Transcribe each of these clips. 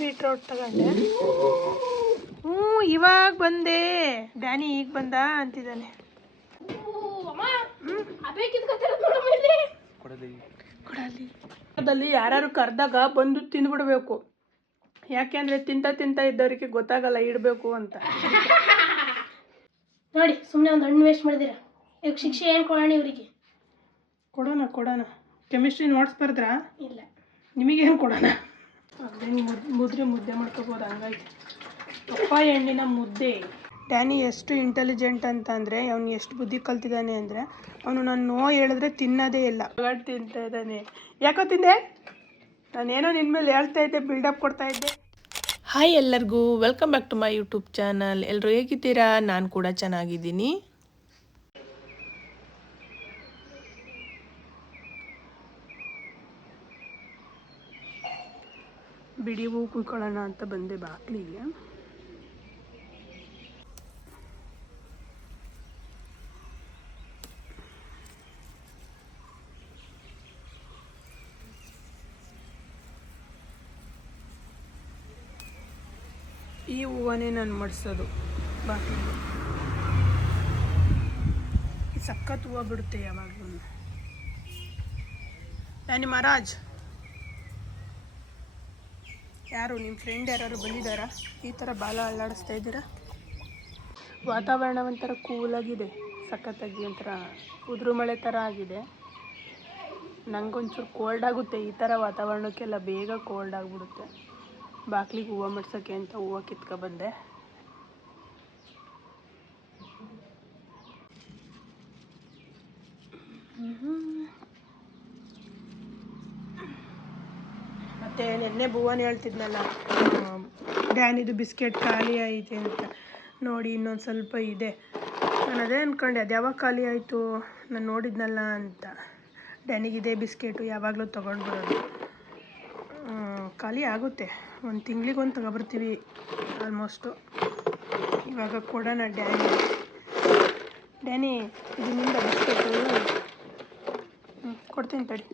Beetroot ತಗೊಂಡೆ. ಇವಾಗ ಬಂದೆ. ಡ್ಯಾನಿ ಈಗ ಬಂದ ಅಂತಿದ್ದಾನೆ. ಕೊಡಲಿ ಯಾರು ಕರೆದಾಗ ಬಂದು ತಿಂದ್ಬಿಡ್ಬೇಕು. ಯಾಕೆಂದ್ರೆ ತಿಂತ ಇದ್ದವರಿಗೆ ಗೊತ್ತಾಗಲ್ಲ ಇಡಬೇಕು ಅಂತ. ನೋಡಿ ಸುಮ್ಮನೆ ಒಂದು ಹಣ್ಣು ವೇಸ್ಟ್ ಮಾಡಿದಿರ. ಈಗ ಶಿಕ್ಷೆ ಏನು ಕೊಡೋಣ ಇವರಿಗೆ? ಕೊಡೋಣ. ಕೆಮಿಸ್ಟ್ರಿ ನೋಟ್ಸ್ ಬರ್ದ್ರಾ? ಇಲ್ಲ. ನಿಮಗೇನು ಕೊಡೋಣ? ಮುದ್ದೆ ಮಾಡ್ಕೋಬೋದು. ಹಂಗಾಗಿ ಪಪ್ಪಾಯ ಹಣ್ಣಿನ ಮುದ್ದೆ. ಡ್ಯಾನಿ ಎಷ್ಟು ಇಂಟೆಲಿಜೆಂಟ್ ಅಂತ ಅಂದರೆ, ಅವ್ನು ಎಷ್ಟು ಬುದ್ಧಿ ಕಲ್ತಿದ್ದಾನೆ ಅಂದರೆ, ಅವನು ನಾನು ನೋ ಹೇಳಿದ್ರೆ ತಿನ್ನೋದೇ ಇಲ್ಲ. ತಿಂತಾ ಇದ್ದಾನೆ. ಯಾಕೋ ತಿಂದೆ? ನಾನೇನೋ ನಿನ್ನ ಮೇಲೆ ಹೇಳ್ತಾ ಇದ್ದೆ, ಬಿಲ್ಡಪ್ ಕೊಡ್ತಾ ಇದ್ದೆ. ಹಾಯ್ ಎಲ್ಲರಿಗೂ, welcome back to my YouTube channel. ಎಲ್ಲರೂ ಹೇಗಿದ್ದೀರಾ? ನಾನು ಕೂಡ ಚೆನ್ನಾಗಿದ್ದೀನಿ. ಬಿಡಿ ಹೂ ಕುಯ್ಕೊಳ್ಳೋಣ ಅಂತ ಬಂದೆ ಬಾಕ್ಲಿಗೆ. ಈ ಹೂವನ್ನೇ ನಾನು ಮಡಿಸೋದು ಬಾಕ್ಲಿಗೆ. ಸಖತ್ ಹೂವು ಬಿಡುತ್ತೆ ಯಾವಾಗಲೂ. ಡ್ಯಾನಿ ಮಹಾರಾಜ್, ಯಾರು ನಿಮ್ಮ ಫ್ರೆಂಡ್ ಯಾರು ಬಂದಿದ್ದಾರಾ? ಈ ಥರ ಬಾಲ ಅಲ್ಲಾಡಿಸ್ತಾ ಇದ್ದೀರಾ? ವಾತಾವರಣ ಒಂಥರ ಕೂಲಾಗಿದೆ, ಸಖತ್ತಾಗಿ ಒಂಥರ ಉದುರು ಮಳೆ ಥರ ಆಗಿದೆ. ನಂಗೊಂಚೂರು ಕೋಲ್ಡ್ ಆಗುತ್ತೆ ಈ ಥರ ವಾತಾವರಣಕ್ಕೆಲ್ಲ, ಬೇಗ ಕೋಲ್ಡ್ ಆಗಿಬಿಡುತ್ತೆ. ಬಾಕ್ಲಿಗೆ ಹೂವು ಮಡ್ಸೋಕ್ಕೆ ಅಂತ ಹೂವು ಕಿತ್ಕೊಬಂದೆ. ಮತ್ತು ನೆನ್ನೆ ಭುವನ್ ಹೇಳ್ತಿದ್ನಲ್ಲ, ಡ್ಯಾನಿದು ಬಿಸ್ಕೆಟ್ ಖಾಲಿ ಐತೆ ಅಂತ. ನೋಡಿ ಇನ್ನೊಂದು ಸ್ವಲ್ಪ ಇದೆ. ನಾನು ಅದೇ ಅಂದ್ಕೊಂಡೆ, ಅದು ಯಾವಾಗ ಖಾಲಿ ಆಯಿತು, ನಾನು ನೋಡಿದ್ನಲ್ಲ ಅಂತ. ಡ್ಯಾನಿಗಿದೆ ಬಿಸ್ಕೆಟು ಯಾವಾಗಲೂ ತೊಗೊಂಡು ಬರೋದು. ಖಾಲಿ ಆಗುತ್ತೆ, ಒಂದು ತಿಂಗಳಿಗೊಂದು ತಗೊಬರ್ತೀವಿ ಆಲ್ಮೋಸ್ಟು. ಇವಾಗ ಕೊಡೋಣ ಡ್ಯಾನಿ ಇದು ನಿಂದ ಬಿಸ್ಕೆಟು. ಕೊಡ್ತೀನಿ ತಡಿ.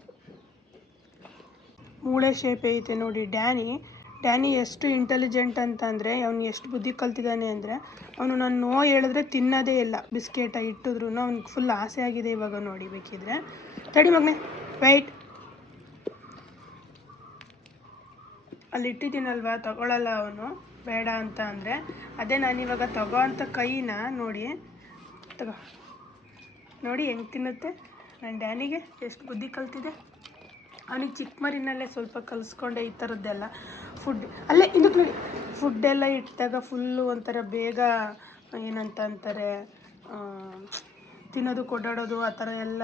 ಮೂಳೆ ಶೇಪ್ ಐತೆ ನೋಡಿ ಡ್ಯಾನಿ ಎಷ್ಟು ಇಂಟೆಲಿಜೆಂಟ್ ಅಂತ ಅಂದರೆ, ಅವನು ಎಷ್ಟು ಬುದ್ಧಿ ಕಲ್ತಿದ್ದಾನೆ ಅಂದರೆ, ಅವನು ನಾನು ನೋ ಹೇಳಿದ್ರೆ ತಿನ್ನೋದೇ ಇಲ್ಲ. ಬಿಸ್ಕೆಟ ಇಟ್ಟಿದ್ರು ಅವ್ನಿಗೆ ಫುಲ್ ಆಸೆ ಆಗಿದೆ ಇವಾಗ. ನೋಡಿ ಬೇಕಿದ್ರೆ ತಡಿ ಮಗನೇ, ವೈಟ್. ಅಲ್ಲಿ ಇಟ್ಟಿದ್ದೀನಲ್ವ, ತಗೊಳ್ಳಲ್ಲ ಅವನು, ಬೇಡ ಅಂತ ಅಂದರೆ. ಅದೇ ನಾನಿವಾಗ ತಗೋ ಅಂತ ಕೈನ ನೋಡಿ, ತಗೋ ನೋಡಿ ಹೆಂಗೆ ತಿನ್ನುತ್ತೆ. ನನ್ನ ಡ್ಯಾನಿಗೆ ಎಷ್ಟು ಬುದ್ಧಿ ಕಲ್ತಿದೆ. ಅವನಿಗೆ ಚಿಕ್ಕ ಮರಿನಲ್ಲೇ ಸ್ವಲ್ಪ ಕಲಿಸ್ಕೊಂಡೆ ಈ ಥರದ್ದೆಲ್ಲ ಫುಡ್. ಅಲ್ಲೇ ಇದಕ್ಕೆ ನೋಡಿ, ಫುಡ್ಡೆಲ್ಲ ಇಟ್ಟಾಗ ಫುಲ್ಲು ಒಂಥರ ಬೇಗ ಏನಂತ ಅಂತಾರೆ, ತಿನ್ನೋದು ಕೊಡಾಡೋದು ಆ ಥರ ಎಲ್ಲ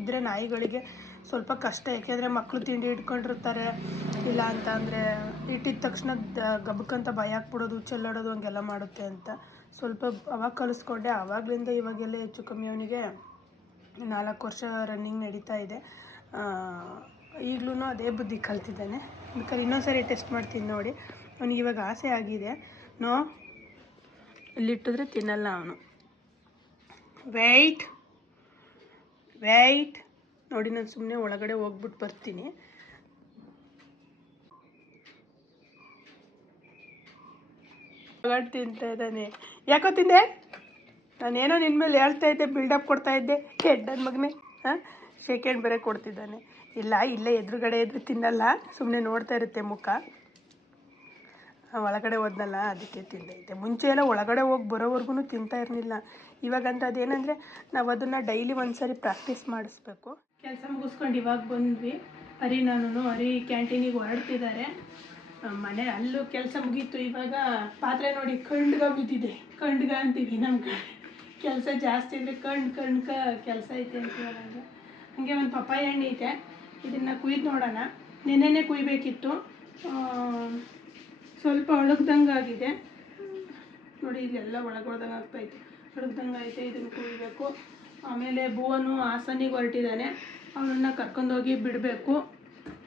ಇದ್ದರೆ ನಾಯಿಗಳಿಗೆ ಸ್ವಲ್ಪ ಕಷ್ಟ. ಯಾಕೆಂದರೆ ಮಕ್ಕಳು ತಿಂಡಿ ಇಟ್ಕೊಂಡಿರ್ತಾರೆ, ಇಲ್ಲ ಅಂತ ಅಂದರೆ ಇಟ್ಟಿದ ತಕ್ಷಣ ಗಬಕ್ಕಂತ ಭಯ ಹಾಕ್ಬಿಡೋದು, ಚೆಲ್ಲಾಡೋದು ಹಂಗೆಲ್ಲ ಮಾಡುತ್ತೆ ಅಂತ ಸ್ವಲ್ಪ ಅವಾಗ ಕಲಿಸ್ಕೊಂಡೆ. ಆವಾಗಲಿಂದ ಇವಾಗೆಲ್ಲ ಹೆಚ್ಚು ಕಮ್ಮಿ ಅವನಿಗೆ 4 ವರ್ಷ ರನ್ನಿಂಗ್ ನಡೀತಾ ಇದೆ. ಈಗಲೂ ಅದೇ ಬುದ್ಧಿ ಕಲ್ತಿದ್ದಾನೆ. ಬೇಕಾದ್ರೆ ಇನ್ನೊಂದು ಸಾರಿ ಟೆಸ್ಟ್ ಮಾಡ್ತೀನಿ ನೋಡಿ. ಅವನಿಗೆ ಇವಾಗ ಆಸೆ ಆಗಿದೆ. ಇಲ್ಲಿಟ್ಟಿದ್ರೆ ತಿನ್ನಲ್ಲ ಅವನು. ವೆಯ್ಟ್ ನೋಡಿ, ನಾನು ಸುಮ್ಮನೆ ಒಳಗಡೆ ಹೋಗ್ಬಿಟ್ಟು ಬರ್ತೀನಿ. ತಿಂತಾ ಇದ್ದಾನೆ. ಯಾಕೋ ತಿಂದೆ? ನಾನೇನೋ ನಿನ್ನ ಮೇಲೆ ಹೇಳ್ತಾ ಇದ್ದೆ, ಬಿಲ್ಡಪ್ ಕೊಡ್ತಾ ಇದ್ದೆ. ನನ್ನ ಮಗನೇ ಸೆಕೆಂಡ್ ಬೇರೆ ಕೊಡ್ತಿದ್ದಾನೆ. ಇಲ್ಲೇ ಎದುರುಗಡೆ ಇದ್ರೆ ತಿನ್ನಲ್ಲ, ಸುಮ್ಮನೆ ನೋಡ್ತಾ ಇರುತ್ತೆ ಮುಖ. ಒಳಗಡೆ ಹೋದ್ನಲ್ಲ ಅದಕ್ಕೆ ತಿಂದೈತೆ. ಮುಂಚೆ ಎಲ್ಲ ಒಳಗಡೆ ಹೋಗಿ ಬರೋವರೆಗೂ ತಿಂತಾ ಇರಲಿಲ್ಲ. ಇವಾಗಂತ ಅದೇನೆಂದರೆ, ನಾವು ಅದನ್ನು ಡೈಲಿ ಒಂದ್ಸರಿ ಪ್ರಾಕ್ಟೀಸ್ ಮಾಡಿಸ್ಬೇಕು. ಕೆಲಸ ಮುಗಿಸ್ಕೊಂಡು ಇವಾಗ ಬಂದ್ವಿ. ಹರಿ ಕ್ಯಾಂಟೀನಿಗೆ ಹೊರಡ್ತಿದ್ದಾರೆ. ಮನೆ ಅಲ್ಲೂ ಕೆಲಸ ಮುಗೀತು. ಇವಾಗ ಪಾತ್ರೆ ನೋಡಿ ಕಂಡ್ಗ ಬಿದ್ದಿದೆ. ಕಂಡ್ಗ ಅಂತೀವಿ ನಮ್ಮ ಕಡೆ. ಕೆಲಸ ಜಾಸ್ತಿ ಅಂದರೆ ಕಣ್ಕ ಕೆಲಸ ಐತೆ ಅಂತೀವಲ್ಲ. ಹಾಗೆ ಒಂದು ಪಪ್ಪಾಯ ಹಣ್ಣು ಐತೆ, ಇದನ್ನು ಕುಯ್ದು ನೋಡೋಣ. ನೆನ್ನೆನೇ ಕುಯ್ಬೇಕಿತ್ತು, ಸ್ವಲ್ಪ ಒಣಗ್ದಂಗೆ ಆಗಿದೆ ನೋಡಿ. ಇಲ್ಲೆಲ್ಲ ಒಣಗ್ದಂಗೆ ಆಗ್ತೈತೆ, ಒಣಗ್ದಂಗೆ ಐತೆ. ಇದನ್ನು ಕುಯ್ಬೇಕು. ಆಮೇಲೆ ಭುವನು ಹಾಸನಿಗೆ ಹೊರಟಿದ್ದಾನೆ, ಅವನನ್ನು ಕರ್ಕೊಂಡೋಗಿ ಬಿಡಬೇಕು.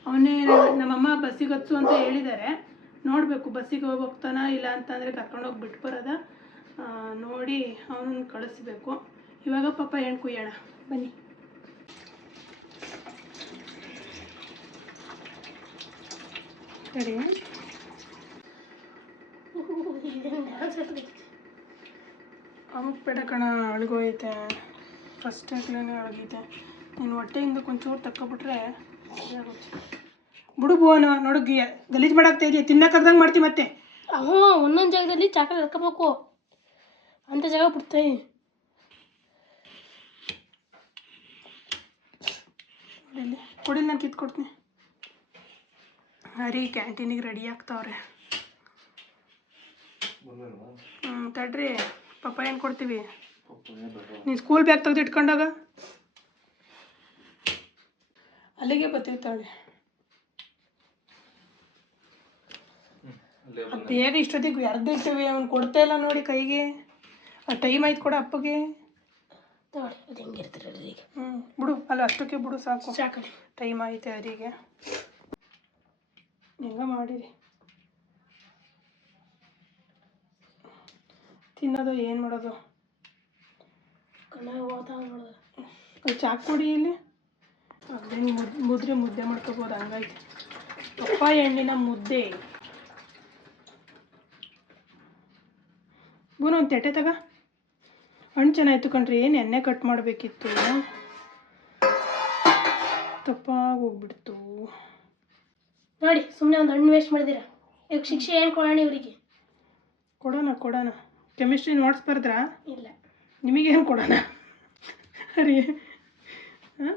ಅವನೇ ನಮ್ಮಮ್ಮ ಬಸ್ಸಿಗೆ ಹತ್ಸು ಅಂತ ಹೇಳಿದ್ದಾರೆ. ನೋಡಬೇಕು ಬಸ್ಸಿಗೆ ಹೋಗ್ತಾನ ಇಲ್ಲ ಅಂತಂದರೆ ಕರ್ಕೊಂಡೋಗಿ ಬಿಟ್ಟು ಬರೋದ ನೋಡಿ ಅವನನ್ನು ಕಳಿಸ್ಬೇಕು. ಇವಾಗ ಪಪ್ಪಾಯ ಹಣ್ಣು ಕುಯ್ಯೋಣ ಬನ್ನಿ. ಸರಿ, ಅಮುಕ್ ಬೇಡ ಕಣ ಅಳ್ಗೋಯ್ತೆ ಫಸ್ಟ್ ಹಾಕ್ಲೇನೆ ಅಳಗೈತೆ ನೀನು ಹೊಟ್ಟೆಯಿಂದ ಒಂಚೂರು ತಕ್ಕೊಬಿಟ್ರೆ ಬಿಡು ಭುವನ ನೋಡು ಗಲೀಜು ಮಾಡಾಕ್ತಾ ಇದೆಯಾ ತಿನ್ನಕ್ಕಾಗ್ದಂಗೆ ಮಾಡ್ತೀವಿ ಮತ್ತೆ ಅವು ಒಂದೊಂದು ಜಾಗದಲ್ಲಿ ಚಾಕಲ್ ಎಳ್ಕೋಬೇಕು ಅಂಥ ಜಾಗ ಬಿಡ್ತಾಯಿ ಕೊಡಿಲ್ಲ ನಾನು ಕಿತ್ಕೊಡ್ತೀನಿ ಹರಿ ಕ್ಯಾಂಟೀನಿಗೆ ರೆಡಿ ಆಗ್ತಾವ್ರೆ ತಡ್ರಿ ಪಪ್ಪ ಏನು ಕೊಡ್ತೀವಿ ನೀನು ಸ್ಕೂಲ್ ಬ್ಯಾಗ್ ತೆಗೆದು ಇಟ್ಕೊಂಡಾಗ ಅಲ್ಲಿಗೆ ಬರ್ತಿರ್ತಾಳೆ ಬೇಗ ಇಷ್ಟೊತ್ತಿಗೆ ಇರ್ದಿರ್ತೀವಿ ಅವ್ನು ಕೊಡ್ತಾ ಇಲ್ಲ ನೋಡಿ ಕೈಗೆ ಆ ಟೈಮ್ ಆಯ್ತು ಕೊಡ ಅಪ್ಪಗೆ ತಗೊಳ್ಳಿ ಅದು ಹೆಂಗಿರ್ತಾರೆ ಈಗ ಬಿಡು ಅಲ್ಲ ಅಷ್ಟಕ್ಕೆ ಬಿಡು ಸಾಕು ಸಾಕಳಿ ಟೈಮ್ ಐತೆ ಅರಿಗೆ ಹೆಂಗ ಮಾಡಿರಿ ತಿನ್ನೋದು ಏನು ಮಾಡೋದು ಕಣ್ಣಾಗ ಹೋಗ್ತಾ ನೋಡೋದು ಅಲ್ಲಿ ಚಾಕು ಕೊಡಿ ಇಲ್ಲಿ ಅದೇನು ಮುದ್ದೆ ಮಾಡ್ಕೋಬೋದು ಹಂಗೈತೆ ಪಪ್ಪಾಯ ಹಣ್ಣಿನ ಮುದ್ದೆ ಬೂನು ಒಂದು ತೆಟೆ ತಗ ಹಣ್ಣು ಚೆನ್ನಾಯ್ತು ಕಣ್ರಿ ಏನು ಎಣ್ಣೆ ಕಟ್ ಮಾಡಬೇಕಿತ್ತು ತಪ್ಪಾಗಿ ಹೋಗ್ಬಿಡ್ತು ನೋಡಿ ಸುಮ್ಮನೆ ಒಂದು ಹಣ್ಣು ವೇಸ್ಟ್ ಮಾಡಿದ್ದೀರಾ ಈಗ ಶಿಕ್ಷೆ ಏನು ಕೊಡೋಣ ಇವರಿಗೆ ಕೊಡೋಣ ಕೆಮಿಸ್ಟ್ರಿ ನೋಟ್ಸ್ ಬರ್ದ್ರಾ ಇಲ್ಲ ನಿಮಗೇನು ಕೊಡೋಣ ಅರಿ ಹಾಂ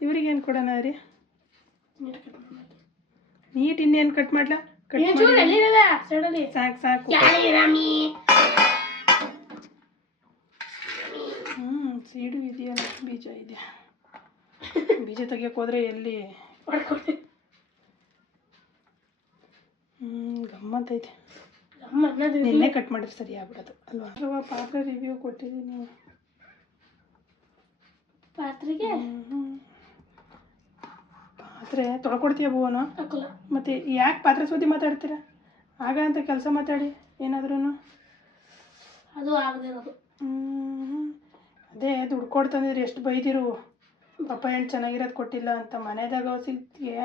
ಇವ್ರಿಗೇನು ಕೊಡೋಣ ರೀ ನೀಟ್ ಇನ್ನೇನು ಕಟ್ ಮಾಡ್ಲಾ ಸಾಕು ಸೀಡು ಇದೆಯಲ್ಲ ಬೀಜ ಇದೆ ಬೀಜ ತೆಗಿಯೋಕೆ ಹೋದ್ರೆ ಎಲ್ಲಿ ಗಮ್ಮತ್ತೈತೆ ನಿನ್ನೆ ಕಟ್ ಮಾಡಿದ್ರೆ ಸರಿ ಆಗ್ಬಿಡೋದು ಅಲ್ವಾ ಪಾತ್ರೆ ರಿವ್ಯೂ ಕೊಟ್ಟಿದ್ದೀನಿ ಪಾತ್ರೆಗೆ ಪಾತ್ರೆ ತೊಳ್ಕೊಡ್ತೀಯ ಭುವನ ಹಾಕಲ್ಲ ಮತ್ತೆ ಯಾಕೆ ಪಾತ್ರೆ ಸುದ್ದಿ ಮಾತಾಡ್ತೀರಾ ಆಗ ಅಂತ ಕೆಲಸ ಮಾತಾಡಿ ಏನಾದ್ರೂ ಅದು ಆಗದೆ ಇರೋದು ಅದೇ ದುಡ್ಡು ಕೊಡ್ತಂದಿದ್ರೆ ಎಷ್ಟು ಬೈದಿರು ಪಪ್ಪ ಹೆಣ್ಣು ಚೆನ್ನಾಗಿರೋದು ಕೊಟ್ಟಿಲ್ಲ ಅಂತ ಮನೆದಾಗ ಸಿಗ್ತೀಯ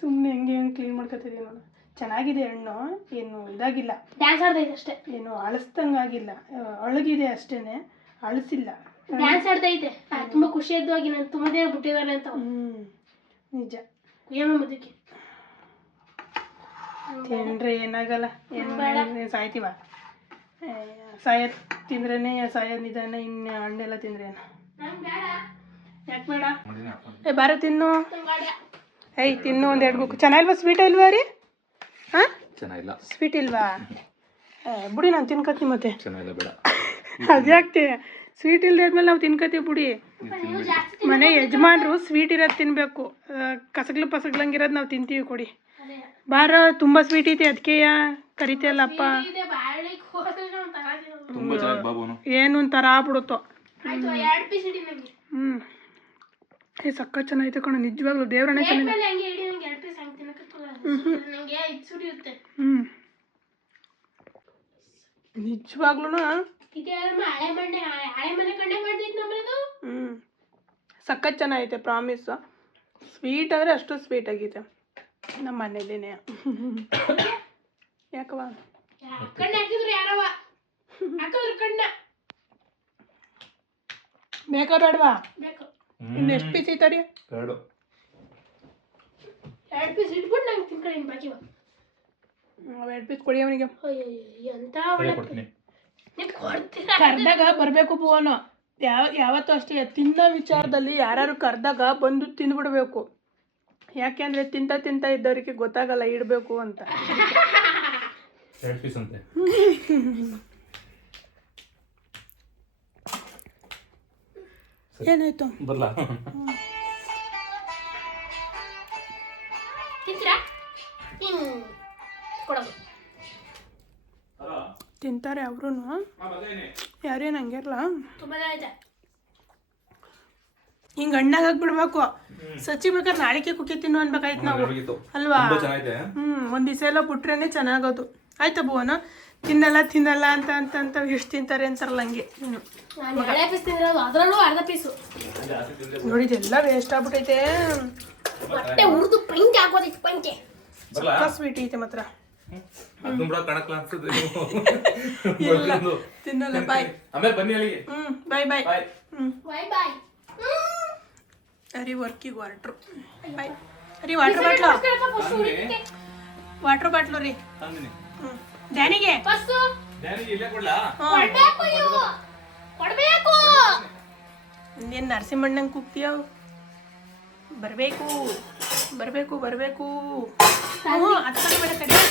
ಸುಮ್ಮನೆ ಹೆಂಗೆ ಕ್ಲೀನ್ ಮಾಡ್ಕೊತಿದ್ದೀವಿ ನೋಡು ಚೆನ್ನಾಗಿದೆ ಹಣ್ಣು ಏನು ಇದಾಗಿಲ್ಲ ಡ್ಯಾನ್ಸ್ ಆಡ್ತೈತೆ ಅಷ್ಟೇ ಏನು ಅಳಿಸ್ದಂಗಾಗಿಲ್ಲ ಅಳಗಿದೆ ಅಷ್ಟೇ ಅಳಿಸಿಲ್ಲ ಡ್ಯಾನ್ಸ್ ಆಡ್ತೈತೆ ತುಂಬ ಖುಷಿ ಎದ್ದುವಾಗಿ ನಾನು ತುಂಬ ದಿನ ಬಿಟ್ಟಿದ್ದಾನೆ ಅಂತ ನಿಜ ಏಮ ಮದಕ್ಕೆ ತಿನ್ರಿ ಏನಾಗಲ್ಲ ಏನು ಸಾಯ್ತೀವ ಸಾಯೋದು ತಿಂದ್ರೇ ಸಾಯೋದು ನಿಧಾನ ಇನ್ನು ಹಣ್ಣೆಲ್ಲ ತಿಂದ್ರೇನು ಯಾಕೆ ಬೇಡ ಬಾರ ತಿನ್ನು ತಿನ್ನು ಒಂದು ಎರಡು ಗುಕ್ಕು ಚೆನ್ನಾಗಿಲ್ವಾ ಸ್ವೀಟ್ ಇಲ್ವಾ ರೀ ಹಾಂ ಚೆನ್ನಾಗಿಲ್ಲ ಸ್ವೀಟ್ ಇಲ್ವಾ ಬುಡಿ ನಾನು ತಿನ್ಕತ್ತೀನಿ ಮತ್ತೆ ಚೆನ್ನಾಗಿಲ್ಲ ಬೇಡ ಅದ್ಯಾಕ್ತೆ ಸ್ವೀಟ್ ಇಲ್ಲದೆ ಆದ್ಮೇಲೆ ನಾವು ತಿನ್ಕತ್ತೀವಿ ಬುಡಿ ಮನೆ ಯಜಮಾನ್ರು ಸ್ವೀಟ್ ಇರೋದು ತಿನ್ನಬೇಕು ಪಸಗ್ಲಂಗಿರೋದು ನಾವು ತಿಂತೀವಿ ಕೊಡಿ ಬಾರ ತುಂಬ ಸ್ವೀಟ್ ಐತೆ ಅದಕ್ಕೆ ಕರಿತೀಯಲ್ಲ ಅಪ್ಪ ತುಂಬಾ ಚೆನ್ನಾಗಿ ಬಾಬುನು ಏನು ಒಂಥರ ಆಗ್ಬಿಡುತ್ತೋ ಸಕ್ಕ ಚೆನ್ನಾಗೈತೆ ಕಣ ನಿಜವಾಗ್ಲೂ ದೇವ್ರನ್ನ ಚೆನ್ನಾಗಿ ನಿಜವಾಗ್ಲೂ ಸಖತ್ ಚೆನ್ನಾಗೈತೆ ಪ್ರಾಮಿಸ್ ಸ್ವೀಟ್ ಅಂದರೆ ಅಷ್ಟು ಸ್ವೀಟ್ ಆಗೈತೆ ನಮ್ಮ ಮನೇಲಿನೇ ಯಾಕವ ಬೇಕಾ ಬೇಡವಾ ಇನ್ನು ಎಷ್ಟು ಪೀಸ್ ಐತಾರಿ ಎರಡು ಪೀಸ್ ಇಟ್ಬಿಟ್ಟು ನಂಗೆ ತಿನ್ಕೊಂಡು ಬಾಕಿವ ಎರಡು ಪೀಸ್ ಕೊಡಿ ಅವನಿಗೆ ಎಂತ ಕೊಡ್ತೀನಿ ಕರ್ದಾಗ ಬರಬೇಕು ಭುವನು ಯಾವತ್ತೂ ಅಷ್ಟೇ ತಿನ್ನೋ ವಿಚಾರದಲ್ಲಿ ಯಾರು ಕರ್ದಾಗ ಬಂದು ತಿಂದ್ಬಿಡ್ಬೇಕು ಯಾಕೆಂದ್ರೆ ತಿಂತ ಇದ್ದವರಿಗೆ ಗೊತ್ತಾಗಲ್ಲ ಇಡಬೇಕು ಅಂತ ಎರಡು ಪೀಸ್ ಅಂತೆ ಏನಾಯ್ತು ಬರಲಾ ತಿಂತೀರಾ ಕೊಡೋದು ತಿಂತಾರೆ ಅವರು ಯಾರೇನು ಹಂಗಿರಲ್ಲ ತುಂಬ ಆಯ್ತಾ ಹಿಂಗೆ ಹಣ್ಣಾಗ ಹಾಕ್ಬಿಡ್ಬೇಕು ಸಚ್ಚಿ ಬೇಕಾದ್ರೆ ನಾಳಿಕೆ ಕುಕ್ಕಿ ತಿನ್ನು ಅನ್ಬೇಕಾಯ್ತು ನಾವು ಅಲ್ವಾ ಒಂದ್ ದಿವಸ ಎಲ್ಲ ಬಿಟ್ರೇನೆ ಚೆನ್ನಾಗೋದು ಆಯ್ತಾ ಭುವನ ತಿನ್ನಲ್ಲ ಅಂತ ಎಷ್ಟು ತಿಂತಾರೆ ಅಂತಾರಲ್ಲ ಹಂಗೆ ಅದರಲ್ಲೂ ಅರ್ಧ ಪೀಸು ನೋಡಿದೆಲ್ಲ ವೇಸ್ಟ್ ಆಗ್ಬಿಟ್ಟೈತೆ ಹೊಟ್ಟೆ ಉರ್ದು ಪಂಚೆ ಹಾಕೋದೈತೆ ಪಂಚೆ ಸ್ವೀಟ್ ಐತೆ ಮಾತ್ರ ಅದನ್ನ ಬಿಡ ಕಣಕ್ಲ ಅನ್ಸುತ್ತೆ ಇಲ್ಲ ತಿನ್ನಲ್ಲ ಬಾಯ್. ಆಮೇಲೆ ಬನ್ನಿ ಅಲ್ಲಿಗೆ. ಬಾಯ್ ಬಾಯ್. ಬಾಯ್. ಬಾಯ್ ಬಾಯ್. ಅರಿ ವರ್ಕಿಗೆ ಹೊರಟ್ರು. ಬಾಯ್. ಅರಿ ವಾಟರ್ ಬಾಟ್ಲು ರೀ. ತಂದಿನಿ. ಡ್ಯಾನಿಗೆ ಬಸ್ಸು ಡ್ಯಾನಿಗೆ ಇಲ್ಲೇ ಕೊಡ್ಲಾ? ಕೊಡ್ಬೇಕು ಇವು. ಕೊಡ್ಬೇಕು. ನೀನು ನರಸಿಂಹಣ್ಣಂಗೆ ಕೂಗ್ತೀಯವ್. ಬರಬೇಕು ಬರಬೇಕು ಬರಬೇಕು.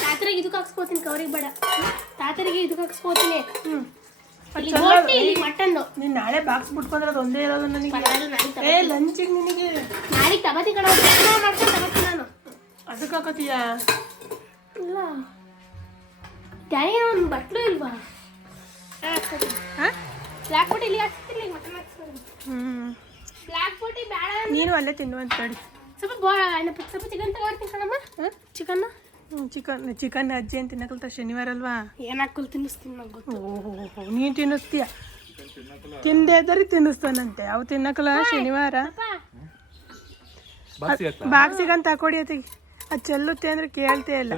ತಾತರಿಗೆ ಇದಕ್ಕೆ ಹಾಕ್ಸ್ಕೋತೀನಿ, ಕವರಿಗೆ ಬೇಡ. ತಾತರಿಗೆ ಇದಕ್ಕೆ ಹಾಕ್ಸ್ಕೋತೀನಿ. ಮಟನ್ನು ನೀನು ನಾಳೆ ಬಾಕ್ಸ್ ಬಿಟ್ಕೊಂಡ್ರೆ ಅದು ಒಂದೇ ಇರೋದು ನನಗೆ. ಲಂಚಿಗೆ ನಿನಗೆ ನಾಳೆಗೆ ತಗೋತಿ ಕಣ, ಮಾಡ್ಕೊಂಡು ತಗೋತೀನಿ ನಾನು. ಅದಕ್ಕೆ ಹಾಕೋತೀಯ? ಇಲ್ಲ ಡ್ಯಾನಿ ಒಂದು ಬಟ್ಲು ಇಲ್ವಾ? ಹಾಂ ಬ್ಲ್ಯಾಕ್ ಬುಟ್ಟಿ ಇಲ್ಲಿ ಹಾಕ್ಸ್ತೀನಿ, ಮಟನ್ ಹಾಕ್ಸ್ತೀನಿ. ಬ್ಲ್ಯಾಕ್ ಬುಟ್ಟಿ ಬೇಡ. ನೀನು ಅಲ್ಲೇ ತಿನ್ನುವಂತ ತಡಿ. ಸ್ವಲ್ಪ ಸ್ವಲ್ಪ ಚಿಕನ್ ತಗೋರ್ತೀನಿ ಕಣಮ್ಮ. ಚಿಕನ್ನ ಚಿಕನ್ ಅಜ್ಜಿ ಅಂತ ತಿನ್ನಕಲ್ತ ಶನಿವಾರ ಅಲ್ವಾ? ಏನು ಹಾಕಲ್ ತಿನ್ನಿಸ್ತೀನಿ ನಂಗೆ ಗೊತ್ತು. ಓಹೋ ನೀನು ತಿನ್ನಿಸ್ತೀಯ? ತಿಂದೇ ಇದ್ದರೆ ತಿನ್ನಿಸ್ತಾನಂತೆ. ಅವು ತಿನ್ನಕಲ್ಲ ಶನಿವಾರ. ಬಾಕ್ಸಿಗಂತ ಹಾಕೊಡಿ ಅತಿಗೆ. ಅದು ಚೆಲ್ಲುತ್ತೆ ಅಂದ್ರೆ ಕೇಳ್ತೇ ಇಲ್ಲ.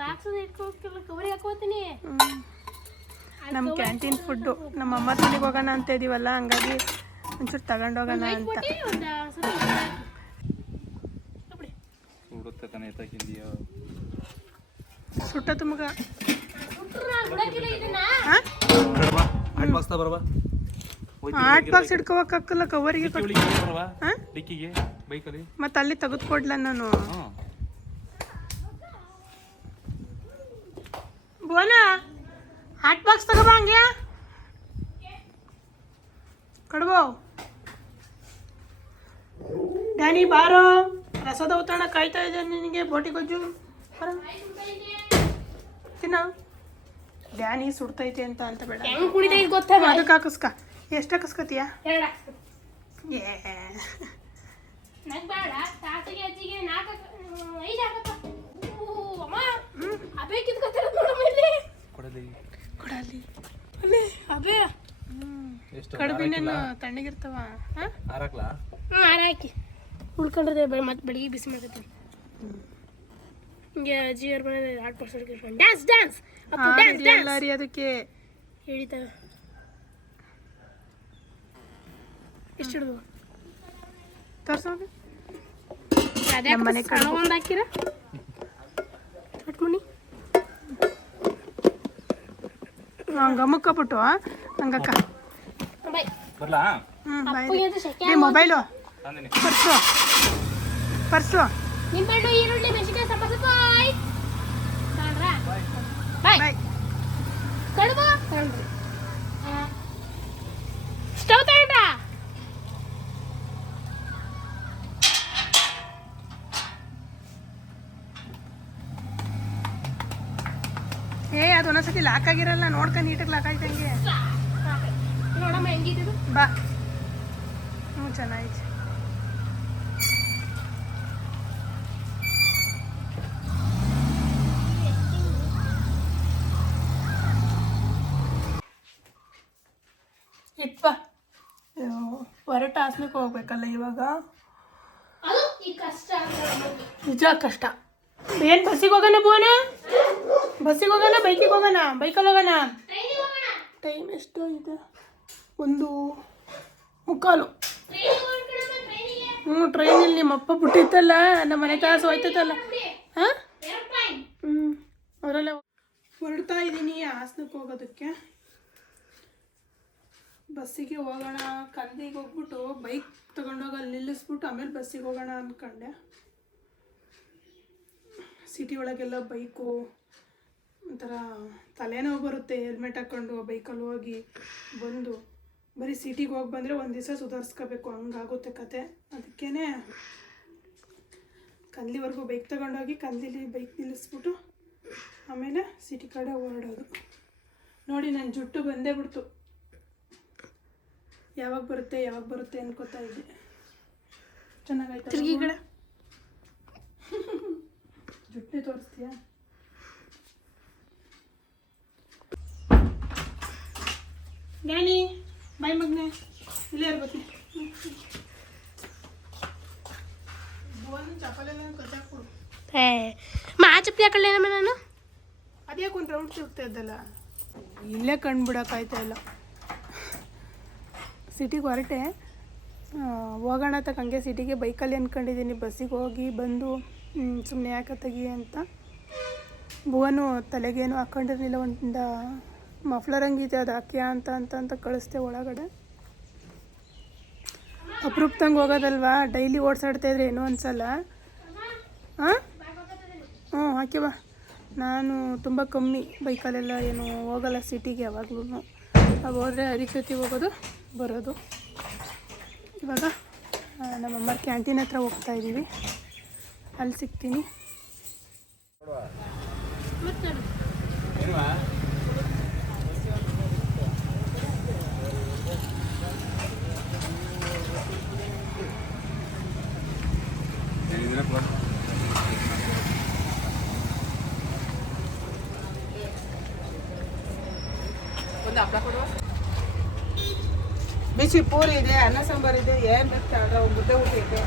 ಬಾಕ್ಸ್ ಇಟ್ಕೋಕಿಲ್ಲ, ಕವರಿಗೆ ಹಾಕೋತೀನಿ. ನಮ್ಮ ಕ್ಯಾಂಟೀನ್ ಫುಡ್ಡು ನಮ್ಮ ಅಮ್ಮ ತಿನ್ನಿಗೆ ಹೋಗೋಣ ಅಂತ ಇದೀವಲ್ಲ, ಹಂಗಾಗಿ ಒಂಚೂರು ತಗೊಂಡೋಗೋಣ ಅಂತ. ಸುಟ್ಟ ತುಮಗ ಆಟ್ ಬಾಕ್ಸ್ ಇಟ್ಕೋಬೇಕಲ್ಲ, ಕವರಿಗೆ ಮತ್ತೆ ಅಲ್ಲಿ ತೆಗೆದುಕೊಡ್ಲ ನಾನು. ಬೋನಾ ಹಾಟ್ ಬಾಕ್ಸ್ ತಗೋಬಾ ಹಂಗೆ ಕಡ್ಬೋ. ಡ್ಯಾನಿ ಬಾರೋ, ರಸದ ಔತಣ ಕಾಯ್ತಾ ಇದೆ ನಿನಗೆ. ಬೋಟಿ ಗೊಜ್ಜು ತಿನ್ನ. ಡ್ಯಾನಿ ಸುಡ್ತೈತೆ ಅಂತ ಬೇಡ. ಹೆಂಗ್ ಕುಡಿತೈತೆ ಗೊತ್ತಾ? ಅದಕ್ಕೆ ಹಾಕಸ್ಕ. ಎಷ್ಟು ಹಾಕಸ್ಕತೀಯ? ಎರಡು ಹಾಕ್ಸ್ತೀನಿ. ಏ ನಂಗೆ ಬೇಡ. ತಾತಗೆ ಅಜ್ಜಿಗೆ 4 5 ಹಾಕಪ್ಪ. ಅಮ್ಮ ಅಬೇಕಿದ್ಕೊತಿರೋದು ನೋಡಮ್ಮ ಇಲ್ಲಿ. ಕೊಡಲಿ ಅಲ್ಲಿ ಅಬೇ. ಕಡುಬಿನೇನು ತಣ್ಣಗಿರ್ತಾವ? ಹಾರ ಹಾಕಿ ಉಳ್ಕೊಂಡ್ರೆ ಮತ್ತೆ ಬೆಳಿಗ್ಗೆ ಬಿಸಿ ಮಾಡ್ತೀನಿ. ಹಿಂಗೆ ಅಜ್ಜಿ ಅವ್ರ ಮನೆ 8% dance dance Appu dance dance ರೀ. ಅದಕ್ಕೆ ಹೇಳಿತಾವ. ಎಷ್ಟು ಹಿಡಿದು ತರ್ಸೋದು ಅದೇ ಮನೆ ಕಡೆ ಒಂದು ಹಾಕಿರ ಕಟ್ ಮನಿ ಹಂಗೆ ಮುಕ್ಕಬಿಟ್ಟು ಹಂಗಕ್ಕ. ಬೈ ಬರ್ಲಾ? ಅಪ್ಪಗೆ ಅದು ಶೆಕೆ. ಮೊಬೈಲು ತಂದಿನಿ. ಪರ್ಸು ನಿಂಬೆಹಣ್ಣು ಈರುಳ್ಳಿ ಮೆಣಸಿನಕಾಯಿ ಸಬ್ಬಸಿಕಾಯಿ ತಗೊಂಡ್ರಾ? ಬಾಯ್ ಬಾಯ್. ಕಡುಬು ತಗೊಂಡ್ರಿ. ಸ್ಟವ್ ತಗೊಂಡ್ರಾ? ಅದು ಒಂದೊಂದ್ಸತಿ ಲಾಕ್ ಆಗಿರಲ್ಲ, ನೋಡ್ಕೊಂಡು ನೀಟಾಗಿ ಲಾಕ್ ಆಯ್ತಂಗೆ. ನೋಡಮ್ಮ ಹೆಂಗಿದ್ದು. ಬಾ. ಚೆನ್ನಾಗಿದೆ. ಇಟ್ಬಾ. ಹೊರಟ ಹಾಸ್ಲಿಕ್ಕೆ ಹೋಗ್ಬೇಕಲ್ಲ ಇವಾಗ. ಅದು ಈ ಕಷ್ಟ ನಿಜ ಕಷ್ಟ. ಏನು ಬಸ್ಸಿಗೆ ಹೋಗೋಣ ಬೋನ? ಬಸ್ಸಿಗೆ ಹೋಗೋಣ ಬೈಕಿಗೆ ಹೋಗೋಣ? ಬೈಕಲ್ಲಿ ಹೋಗೋಣ. ಟೈಮ್ ಎಷ್ಟು ಇದೆ? 1:45. ಟ್ರೈನಲ್ಲಿ ನಿಮ್ಮಪ್ಪ ಬಿಟ್ಟಿತ್ತಲ್ಲ, ನಮ್ಮ ಮನೆ ಕಾಸು ಹೋಯ್ತೈತಲ್ಲ. ಹಾಂ ಅವರೆಲ್ಲ ಹೊರಡ್ತಾ ಇದ್ದೀನಿ ಹಾಸನಕ್ಕೆ ಹೋಗೋದಕ್ಕೆ. ಬಸ್ಸಿಗೆ ಹೋಗೋಣ, ಕಂದಿಗೆ ಹೋಗ್ಬಿಟ್ಟು ಬೈಕ್ ತೊಗೊಂಡೋಗಿ ಅಲ್ಲಿ ನಿಲ್ಲಿಸ್ಬಿಟ್ಟು ಆಮೇಲೆ ಬಸ್ಸಿಗೆ ಹೋಗೋಣ ಅಂದ್ಕೊಂಡೆ. ಸಿಟಿ ಒಳಗೆಲ್ಲ ಬೈಕು ಒಂಥರ ತಲೆನೋವು ಬರುತ್ತೆ. ಹೆಲ್ಮೆಟ್ ಹಾಕ್ಕೊಂಡು ಬೈಕಲ್ಲಿ ಹೋಗಿ ಬಂದು ಬರೀ ಸಿಟಿಗೆ ಹೋಗಿ ಬಂದರೆ ಒಂದು ದಿವಸ ಸುಧಾರಿಸ್ಕೋಬೇಕು, ಹಂಗಾಗುತ್ತೆ ಕತೆ. ಅದಕ್ಕೇ ಕಂದ್ಲಿವರೆಗೂ ಬೈಕ್ ತೊಗೊಂಡೋಗಿ ಕಂದ್ಲಿಲಿ ಬೈಕ್ ನಿಲ್ಲಿಸ್ಬಿಟ್ಟು ಆಮೇಲೆ ಸಿಟಿ ಕಡೆ ಹೊರಡೋದು. ನೋಡಿ ನನ್ನ ಜುಟ್ಟು ಬಂದೇ ಬಿಡ್ತು. ಯಾವಾಗ ಬರುತ್ತೆ ಅನ್ಕೋತಾ ಇದ್ದೆ. ಚೆನ್ನಾಗಾಯ್ತು. ತಿರುಗಿ ಕಡೆ ಜುಟ್ಟೆ ತೋರಿಸ್ತೀಯಾ? ಡ್ಯಾನಿ ಬಾಯ್ ಮಗನೆ, ಇಲ್ಲೇ ಇರ್ಬೇಕು. ಚಪ್ಪಲೆಲ್ಲ ಕಚ್ಚಾಕ್ಬಿಡು. ಮಾ ಚಪ್ಪಲಿ ಹಾಕೊಳ್ಳೇನಮ್ಮ ನಾನು ಅದ್ಯಾಕೆ ಒಂದು ರೌಂಡ್ ತಿರುಗ್ತಾ ಇದ್ದಲ್ಲ ಇಲ್ಲೇ ಕಂಡುಬಿಡೋಕ್ಕಾಯ್ತಾ ಇಲ್ಲ. ಸಿಟಿಗೆ ಹೊರಟೆ ಹೋಗೋಣ ತಕ್ಕ ಹಂಗೆ ಸಿಟಿಗೆ ಬೈಕಲ್ಲಿ ಅಂದ್ಕೊಂಡಿದ್ದೀನಿ. ಬಸ್ಸಿಗೆ ಹೋಗಿ ಬಂದು ಸುಮ್ಮನೆ ಯಾಕೆ ತೆಗಿ ಅಂತ. ಭುವನು ತಲೆಗೇನು ಹಾಕ್ಕೊಂಡಿರಲಿಲ್ಲ, ಒಂದು ಮಫ್ಲರ್ ಹಂಗಿದೆ, ಅದು ಹಾಕ್ಯಾ ಅಂತ ಕಳಿಸ್ದೆ ಒಳಗಡೆ. ಅಪರೂಪದಂಗೆ ಹೋಗೋದಲ್ವಾ, ಡೈಲಿ ಓಡಿಸಾಡ್ತಾಯಿದ್ರೆ ಏನೋ ಅನ್ಸಲ್ಲ. ಹಾಂ ಹ್ಞೂ ಹಾಕಿ ಬಾ. ನಾನು ತುಂಬ ಕಮ್ಮಿ ಬೈಕಲ್ಲೆಲ್ಲ ಏನು ಹೋಗಲ್ಲ ಸಿಟಿಗೆ ಯಾವಾಗ್ಲೂ. ಆಗ ಹೋದರೆ ಹರಿಕತಿ ಹೋಗೋದು ಬರೋದು. ಇವಾಗ ನಮ್ಮಮ್ಮ ಕ್ಯಾಂಟೀನ್ ಹತ್ರ ಹೋಗ್ತಾಯಿದ್ದೀವಿ, ಅಲ್ಲಿ ಸಿಗ್ತೀನಿ. ಬಿಸಿ ಪೂರಿ ಇದೆ, ಅನ್ನ ಸಾಂಬಾರು ಇದೆ, ಏನು ಬೇಕು ಆರ್ಡ್ರ್, ಒಂದು ಮುದ್ದೆ ಊಟ ಇದೆ.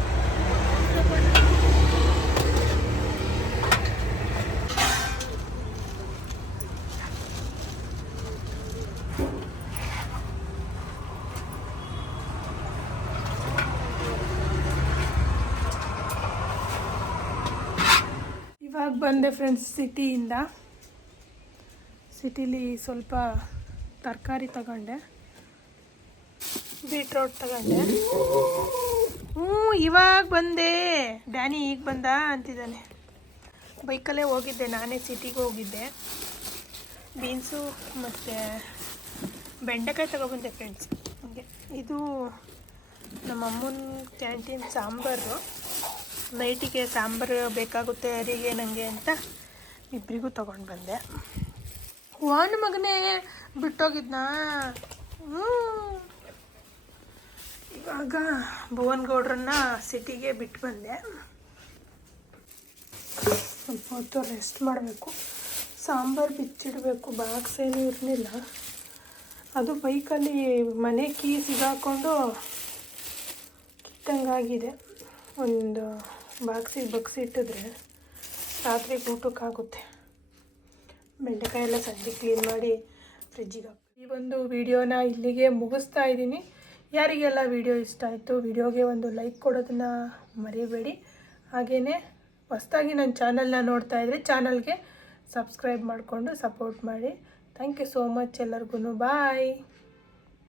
ಇವಾಗ ಬಂದೆ ಫ್ರೆಂಡ್ಸ್ ಸಿಟಿಯಿಂದ. ಸಿಟಿಲಿ ಸ್ವಲ್ಪ ತರಕಾರಿ ತಗೊಂಡೆ, ಬೀಟ್ರೋಟ್ ತಗೊಂಡೆ. ಇವಾಗ ಬಂದೆ. ಡ್ಯಾನಿ ಈಗ ಬಂದ ಅಂತಿದ್ದಾನೆ. ಬೈಕಲ್ಲೇ ಹೋಗಿದ್ದೆ, ನಾನೇ ಸಿಟಿಗೆ ಹೋಗಿದ್ದೆ. ಬೀನ್ಸು ಮತ್ತು ಬೆಂಡೆಕಾಯಿ ತಗೊಬಂದೆ ಫ್ರೆಂಡ್ಸ್. ಹಾಗೆ ಇದು ನಮ್ಮ ಅಮ್ಮನ ಕ್ಯಾಂಟೀನ್ ಸಾಂಬಾರು. ನೈಟಿಗೆ ಸಾಂಬಾರು ಬೇಕಾಗುತ್ತೆ ಅರಿಗೆ ನನಗೆ ಅಂತ ಇಬ್ಬರಿಗೂ ತೊಗೊಂಡು ಬಂದೆ. ಒಂದು ಮಗನೇ ಬಿಟ್ಟೋಗಿದ್ನಾ. ಇವಾಗ ಭುವನ್ಗೌಡ್ರನ್ನ ಸಿಟಿಗೆ ಬಿಟ್ಟು ಬಂದೆ. ಸ್ವಲ್ಪ ಹೊತ್ತು ರೆಸ್ಟ್ ಮಾಡಬೇಕು, ಸಾಂಬಾರು ಬಿಚ್ಚಿಡಬೇಕು. ಬಾಕ್ಸ್ ಏನೂ ಇರಲಿಲ್ಲ, ಅದು ಬೈಕಲ್ಲಿ ಮನೆ ಕೀ ಸಿಗಾಕೊಂಡು ಕಿತ್ತಂಗಾಗಿದೆ. ಒಂದು ಬಾಕ್ಸಿಗೆ ಬಗ್ಸಿಟ್ಟಿದ್ರೆ ರಾತ್ರಿಗೆ ಊಟಕ್ಕಾಗುತ್ತೆ. ಬೆಂಡೆಕಾಯಿ ಎಲ್ಲ ಸಂಜೆ ಕ್ಲೀನ್ ಮಾಡಿ ಫ್ರಿಜ್ಜಿಗೆ ಹಾಕಿ. ಈ ಒಂದು ವಿಡಿಯೋನ ಇಲ್ಲಿಗೆ ಮುಗಿಸ್ತಾ ಇದ್ದೀನಿ. ಯಾರಿಗೆಲ್ಲ ವಿಡಿಯೋ ಇಷ್ಟ ಆಯಿತು, ವಿಡಿಯೋಗೆ ಒಂದು ಲೈಕ್ ಕೊಡೋದನ್ನು ಮರಿಬೇಡಿ. ಹಾಗೆಯೇ ಹೊಸದಾಗಿ ನನ್ನ ಚಾನಲ್ನ ನೋಡ್ತಾ ಇದ್ದರೆ ಚಾನಲ್ಗೆ ಸಬ್ಸ್ಕ್ರೈಬ್ ಮಾಡಿಕೊಂಡು ಸಪೋರ್ಟ್ ಮಾಡಿ. ಥ್ಯಾಂಕ್ ಯು ಸೋ ಮಚ್ ಎಲ್ಲರಿಗೂ. ಬಾಯ್.